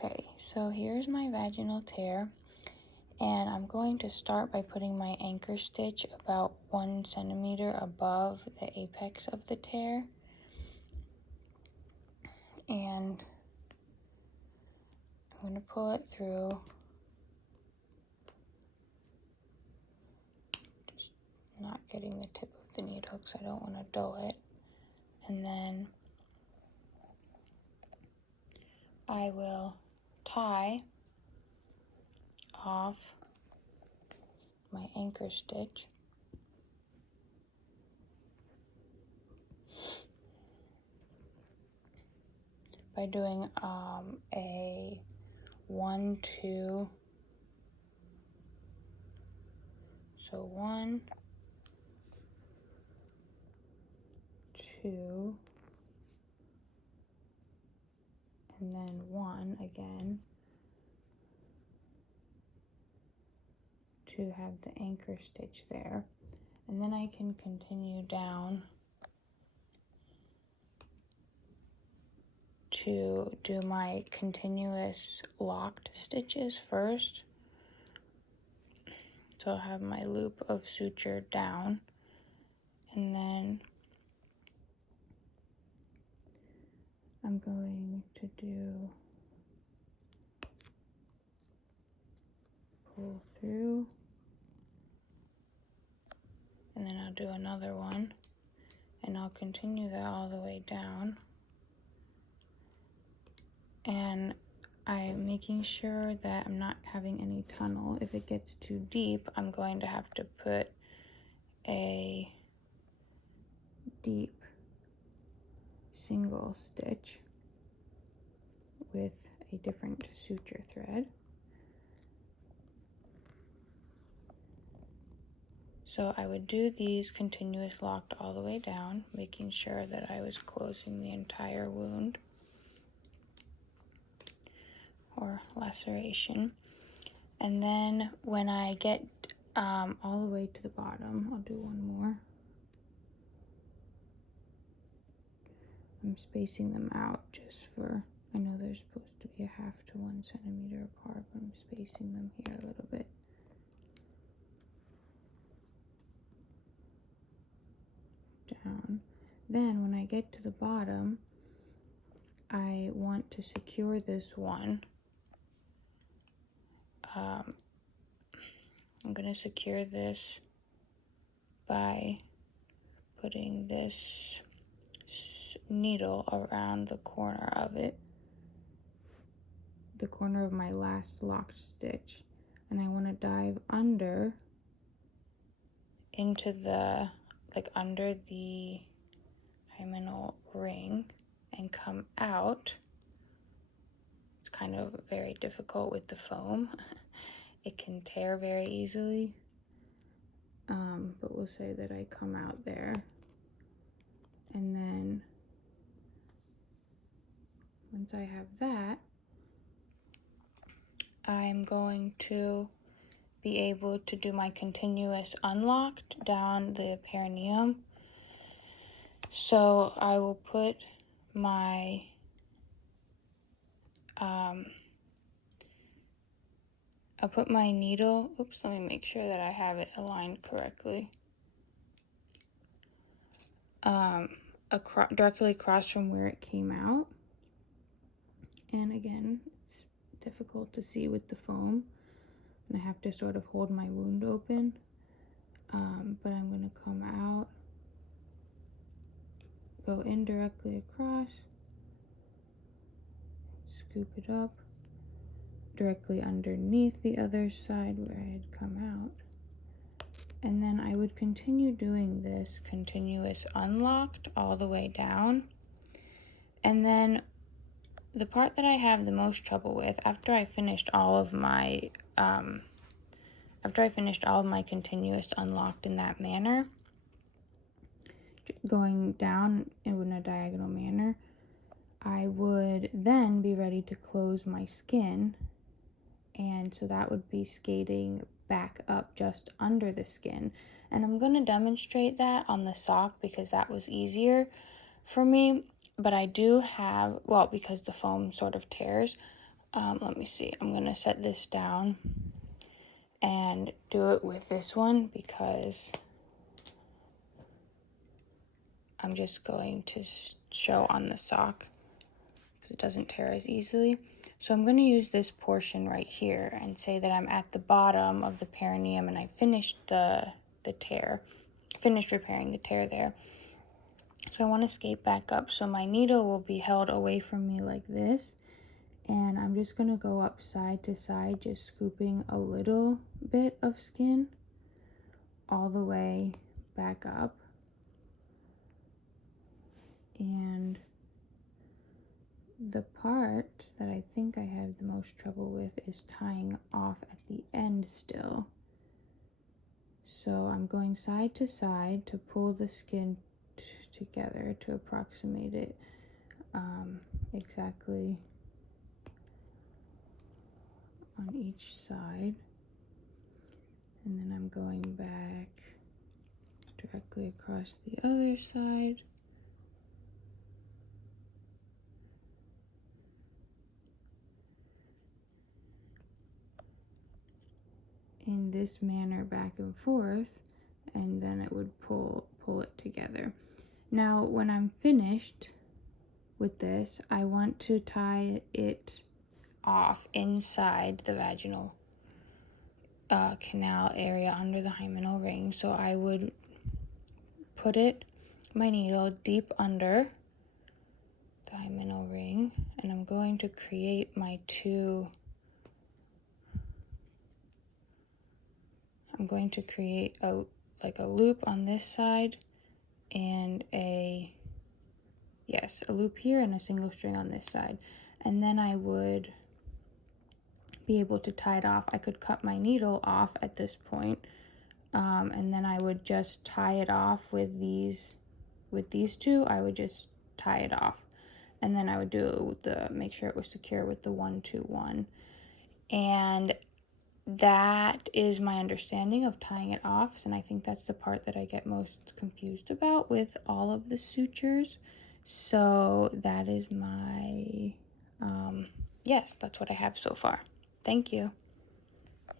Okay, so here's my vaginal tear, and I'm going to start by putting my anchor stitch about 1 centimeter above the apex of the tear. And I'm going to pull it through, just not getting the tip of the needle because I don't want to dull it. And then I will tie off my anchor stitch. By doing a 1, 2, so 1, 2, and then 1 again to have the anchor stitch there. And then I can continue down to do my continuous locked stitches first. So I'll have my loop of suture down, and then I'm going to do pull through, and then I'll do another one, and I'll continue that all the way down. And I'm making sure that I'm not having any tunnel. If it gets too deep, I'm going to have to put a deep single stitch with a different suture thread. So I would do these continuous locked all the way down, making sure that I was closing the entire wound or laceration. And then when I get all the way to the bottom, I'll do one more. I'm spacing them out just for, I know they're supposed to be a 1/2 to 1 centimeter apart, but I'm spacing them here a little bit. Down. Then when I get to the bottom, I want to secure this one. I'm going to secure this by putting this needle around the corner of it, the corner of my last locked stitch, and I want to dive under into the, like under the hymenal ring and come out. It's kind of very difficult with the foam. It can tear very easily, but we'll say that I come out there, and then once I have that, I'm going to be able to do my continuous unlocked down the perineum. So I will put my I'll put my needle, oops, let me make sure that I have it aligned correctly. Directly across from where it came out. And again, it's difficult to see with the foam, and I have to sort of hold my wound open. But I'm going to come out, go in directly across, scoop it up directly underneath the other side where I had come out. And then I would continue doing this continuous unlocked all the way down. And then the part that I have the most trouble with, after I finished all of my continuous unlocked in that manner, going down in a diagonal manner, I would then be ready to close my skin, and so that would be skating back up just under the skin. And I'm going to demonstrate that on the sock because that was easier for me. But I do have, well, because the foam sort of tears, Let me see, I'm gonna set this down and do it with this one because I'm just going to show on the sock because it doesn't tear as easily. So I'm going to use this portion right here and say that I'm at the bottom of the perineum and I finished the tear, finished repairing the tear there. So I want to skate back up. So my needle will be held away from me like this. And I'm just going to go up side to side, just scooping a little bit of skin all the way back up. And the part that I think I have the most trouble with is tying off at the end still. So I'm going side to side to pull the skin together to approximate it exactly on each side. And then I'm going back directly across the other side. In this manner back and forth, and then it would pull it together. Now when I'm finished with this, I want to tie it off inside the vaginal canal area under the hymenal ring. So I would put my needle deep under the hymenal ring, and I'm going to create my I'm going to create a loop on this side and a loop here and a single string on this side. And then I would be able to tie it off. I could cut my needle off at this point, and then I would just tie it off with these two. I would just tie it off, and then I would do it with make sure it was secure with the 1 2 1. And that is my understanding of tying it off, and I think that's the part that I get most confused about with all of the sutures. So that is my yes, that's what I have so far. Thank you.